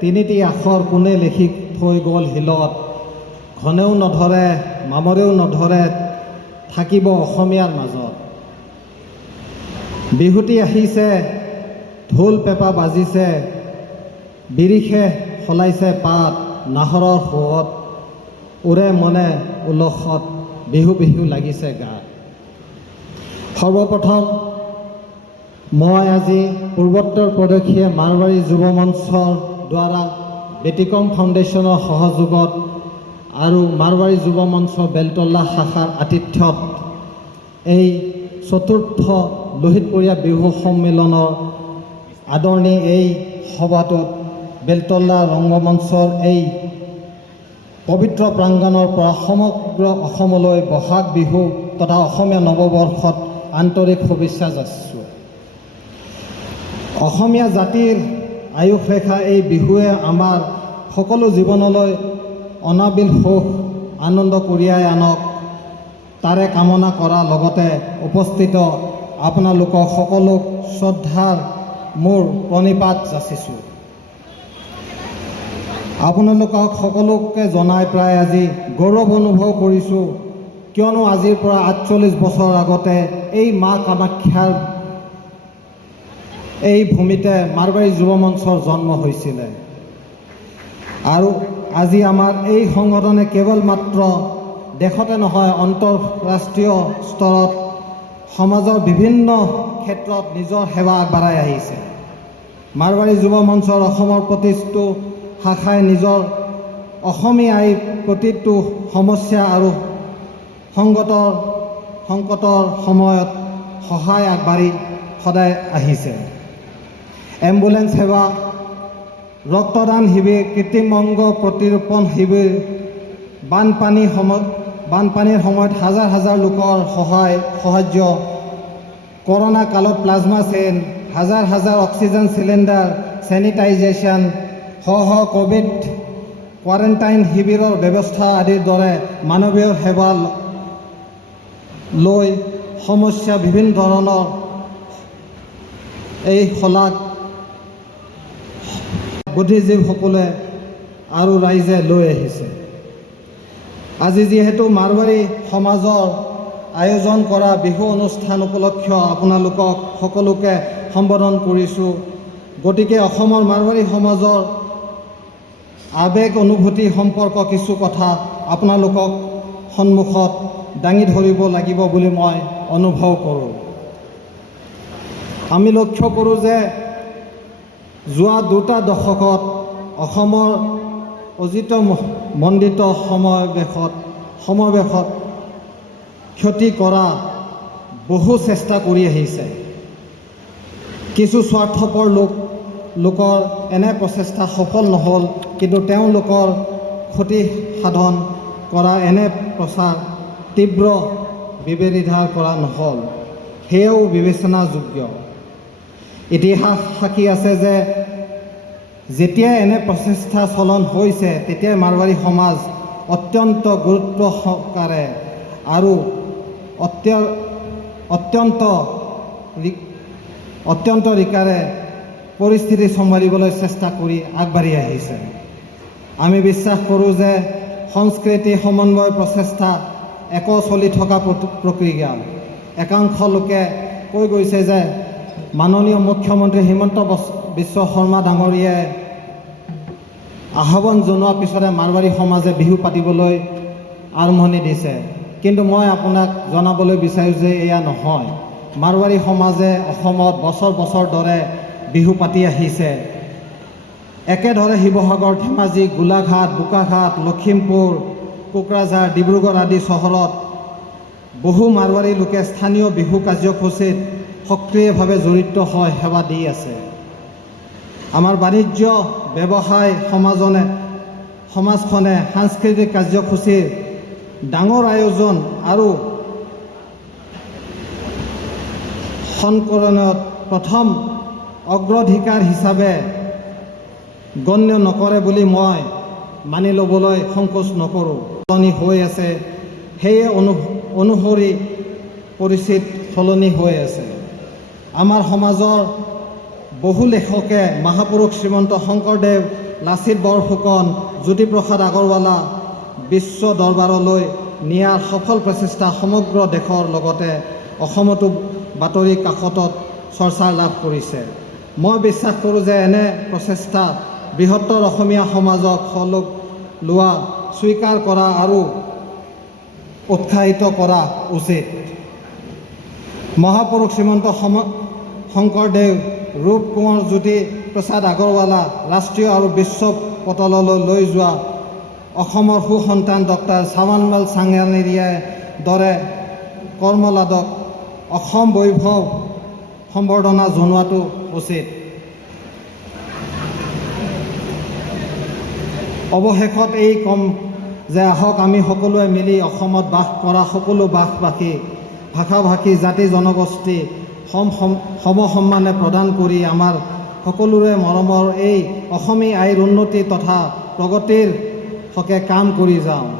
তিনিটি আখৰ কোনে লিখি থৈ গ'ল শিলত, ঘনেও নধৰে মামৰেও নধৰে থাকিব অসমীয়াৰ মাজত। বিহুতি আহিছে, ঢোল পেঁপা বাজিছে, বিৰিষে সলাইছে পাত, নাহৰৰ সুৰত উৰে মনে উলসত, বিহু বিহু লাগিছে গাত। সৰ্বপ্ৰথম মই আজি পূৰ্বোত্তৰ প্ৰদেশীয় মাৰৱাৰী যুৱ মঞ্চৰ দ্বাৰা ব্যতিক্ৰম ফাউণ্ডেশ্যনৰ সহযোগত আৰু মাৰৱাৰী যুৱ মঞ্চ বেলতলা শাখাৰ আতিথ্যত এই চতুৰ্থ লোহিতপৰীয়া বিহু সন্মিলনৰ আদৰণি এই সভাটোত বেলতলা ৰংগমঞ্চৰ এই পবিত্ৰ প্ৰাংগণৰ পৰা সমগ্ৰ অসমলৈ বহাগ বিহু তথা অসমীয়া নৱবৰ্ষত আন্তৰিক শুভেচ্ছা যাচিছোঁ। অসমীয়া জাতিৰ আয়ুস ৰেখা এই বিহুৱে আমাৰ সকলো জীৱনলৈ অনাবিল সুখ আনন্দ কঢ়িয়াই আনক, তাৰে কামনা কৰাৰ লগতে উপস্থিত আপোনালোকক সকলোক শ্ৰদ্ধাৰ মোৰ প্ৰণিপাত যাচিছোঁ। আপোনালোকক সকলোকে জনাই প্ৰায় আজি গৌৰৱ অনুভৱ কৰিছোঁ, কিয়নো আজিৰ পৰা ৪৮ বছৰ আগতে এই মা কামাখ্যাৰ এই ভূমিতে মাৰৱাৰী যুৱ মঞ্চৰ জন্ম হৈছিলে। আৰু আজি আমাৰ এই সংগঠনে কেৱল মাত্ৰ দেশতে নহয়, আন্তঃৰাষ্ট্ৰীয় স্তৰত সমাজৰ বিভিন্ন ক্ষেত্ৰত নিজৰ সেৱা আগবঢ়াই আহিছে। মাৰৱাৰী যুৱ মঞ্চৰ অসমৰ প্ৰতিটো শাখাই নিজৰ অসমীয়াই প্ৰতিটো সমস্যা আৰু সংকটৰ সময়ত সহায় আগবাঢ়ি সদায় আহিছে। এম্বুলেন্স সেৱা, ৰক্তদান শিবিৰ, কৃত্ৰিম অংগ প্ৰতিৰোপণ শিবিৰ, বানপানীৰ সময়ত হাজাৰ হাজাৰ লোকৰ সাহায্য, কৰোণা কালত প্লাজমা চেইন, হাজাৰ হাজাৰ অক্সিজেন চিলিণ্ডাৰ, চেনিটাইজেশ্যন সহ ক'ভিড কোৱাৰেণ্টাইন শিবিৰৰ ব্যৱস্থা আদিৰ দৰে মানৱীয় সেৱা লৈ সমস্যা বিভিন্ন ধৰণৰ এই শলাগ বুদ্ধিজীৱীসকলে আৰু ৰাইজে লৈ আহিছে। আজি যিহেতু মাৰৱাৰী সমাজৰ আয়োজন কৰা বিহু অনুষ্ঠান উপলক্ষে আপোনালোকক সকলোকে সম্বোধন কৰিছোঁ, গতিকে অসমৰ মাৰৱাৰী সমাজৰ আৱেগ অনুভূতি সম্পৰ্ক কিছু কথা আপোনালোকক সন্মুখত দাঙি ধৰিব লাগিব বুলি মই অনুভৱ কৰোঁ। আমি লক্ষ্য কৰোঁ যে যোৱা দুটা দশকত অসমৰ অজিত মণ্ডিত সমাৱেশত ক্ষতি কৰা বহু চেষ্টা কৰি আহিছে। কিছু স্বাৰ্থপৰ লোকৰ এনে প্ৰচেষ্টা সফল নহ'ল, কিন্তু তেওঁলোকৰ ক্ষতি সাধন কৰা এনে প্ৰচাৰ তীব্ৰ বিৰোধিতা কৰা নহ'ল, সেয়াও বিবেচনাযোগ্য। ইতিহাস সাক্ষী আছে যে যেতিয়া এনে প্ৰচেষ্টা চলন হৈছে, তেতিয়াই মাৰৱাৰী সমাজ অত্যন্ত গুৰুত্ব সহকাৰে আৰু অত্যন্ত ৰিকাৰে পৰিস্থিতি চম্ভালিবলৈ চেষ্টা কৰি আগবাঢ়ি আহিছে। আমি বিশ্বাস কৰোঁ যে সংস্কৃতি সমন্বয় প্ৰচেষ্টা একো চলি থকা প্ৰক্ৰিয়া। একাংশ লোকে কৈ গৈছে যে মাননীয় মুখ্যমন্ত্ৰী হিমন্ত বিশ্ব শৰ্মা ডাঙৰীয়াই আহ্বান জনোৱাৰ পিছতে মাৰৱাৰী সমাজে বিহু পাতিবলৈ আৰম্ভণি দিছে, কিন্তু মই আপোনাক জনাবলৈ বিচাৰোঁ যে এয়া নহয়। মাৰৱাৰী সমাজে অসমত বছৰ বছৰ ধৰে বিহু পাতি আহিছে। একেদৰে শিৱসাগৰ, ধেমাজি, গোলাঘাট, বোকাখাট, লখিমপুৰ, কোকৰাঝাৰ, ডিব্ৰুগড় আদি চহৰত বহু মাৰৱাৰী লোকে স্থানীয় বিহু কাৰ্যসূচীত সক্ৰিয়ভাৱে জড়িত হৈ সেৱা দি আছে। আমাৰ বাণিজ্য ব্যৱসায় সমাজখনে সাংস্কৃতিক কাৰ্যসূচীৰ ডাঙৰ আয়োজন আৰু সংকলনত প্ৰথম অগ্ৰাধিকাৰ হিচাপে গণ্য নকৰে বুলি মই মানি ল'বলৈ সংকোচ নকৰোঁ। সলনি হৈ আছে, সেয়ে অনুসৰি পৰিচিত সলনি হৈ আছে। আমাৰ সমাজৰ বহু লেখকে মহাপুৰুষ শ্ৰীমন্ত শংকৰদেৱ লাচিত বৰফুকন, জ্যোতিপ্ৰসাদ আগৰৱালা বিশ্ব দৰবাৰলৈ নিয়াৰ সফল প্ৰচেষ্টা সমগ্ৰ দেশৰ লগতে অসমতো বাতৰি কাকতত চৰ্চা লাভ কৰিছে। মই বিশ্বাস কৰোঁ যে এনে প্ৰচেষ্টা বৃহত্তৰ অসমীয়া সমাজক সলগ লোৱা, স্বীকাৰ কৰা আৰু উৎসাহিত কৰা উচিত। মহাপুৰুষ শ্ৰীমন্ত শংকৰদেৱ, ৰূপ কোঁৱৰ জ্যোতিপ্ৰসাদ আগৰৱালা ৰাষ্ট্ৰীয় আৰু বিশ্ব পটললৈ লৈ যোৱা অসমৰ সুসন্তান ডক্টৰ চাৱানলাল চাংমাইৰ দৰে কৰ্মলাদক অসম বৈভৱ সম্বৰ্ধনা জনোৱাটো উচিত। অৱশেষত এই কম যে আহক আমি সকলোৱে মিলি অসমত বাস কৰা সকলো ভাষা ভাষী জাতি জনগোষ্ঠী সমসন্মানে প্ৰদান কৰি আমাৰ সকলোৰে মৰমৰ এই অসমী আইৰ উন্নতি তথা প্ৰগতিৰ হকে কাম কৰি যাওঁ।